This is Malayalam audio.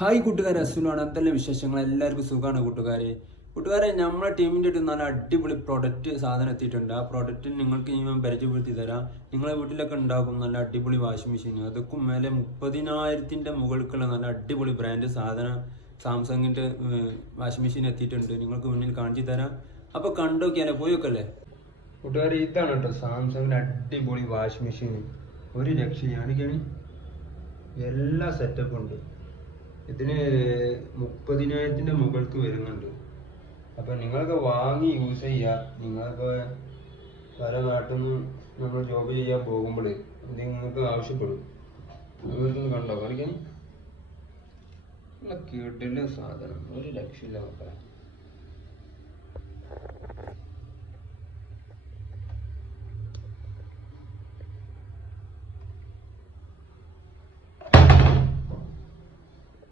ഹായ് കൂട്ടുകാരെ, അസുലാണ്. എന്തെല്ലാം വിശേഷങ്ങൾ? എല്ലാവർക്കും സുഖമാണ് കൂട്ടുകാരെ നമ്മളെ ടീമിൻ്റെ അടുത്ത് നല്ല അടിപൊളി പ്രൊഡക്റ്റ് സാധനം എത്തിയിട്ടുണ്ട്. ആ പ്രൊഡക്റ്റ് നിങ്ങൾക്ക് ഞാൻ പരിചയപ്പെടുത്തി തരാം. നിങ്ങളെ വീട്ടിലൊക്കെ ഉണ്ടാകും നല്ല അടിപൊളി വാഷിംഗ് മെഷീൻ. അതൊക്കെ മേലെ 30,000 മുകൾക്കുള്ള നല്ല അടിപൊളി ബ്രാൻഡ് സാധനം സാംസങ്ങിൻ്റെ വാഷിംഗ് മെഷീൻ എത്തിയിട്ടുണ്ട്. നിങ്ങൾക്ക് മുന്നിൽ കാണിച്ചു തരാം. അപ്പോൾ കണ്ടോക്കിയാലേ പോയി വെക്കല്ലേ കൂട്ടുകാരെ. ഇതാണ് കേട്ടോ സാംസങ്ങിൻ്റെ അടിപൊളി വാഷിംഗ് മെഷീൻ. ഒരു രക്ഷയാണ്. എല്ലാ സെറ്റപ്പും ഉണ്ട്. ഇതിന് 30,000 മുകൾക്ക് വരുന്നുണ്ട്. അപ്പം നിങ്ങളൊക്കെ വാങ്ങി യൂസ് ചെയ്യുക. നിങ്ങളൊക്കെ പല നാട്ടിൽ നിന്ന് നമ്മൾ ജോബ് ചെയ്യാൻ പോകുമ്പോൾ ഇത് നിങ്ങൾക്ക് ആവശ്യപ്പെടും. അതൊന്ന് കണ്ടോ കാണിക്കാൻ. നല്ല കിടിലൻ സാധനം, ഒരു രക്ഷയില്ല മക്കളെ.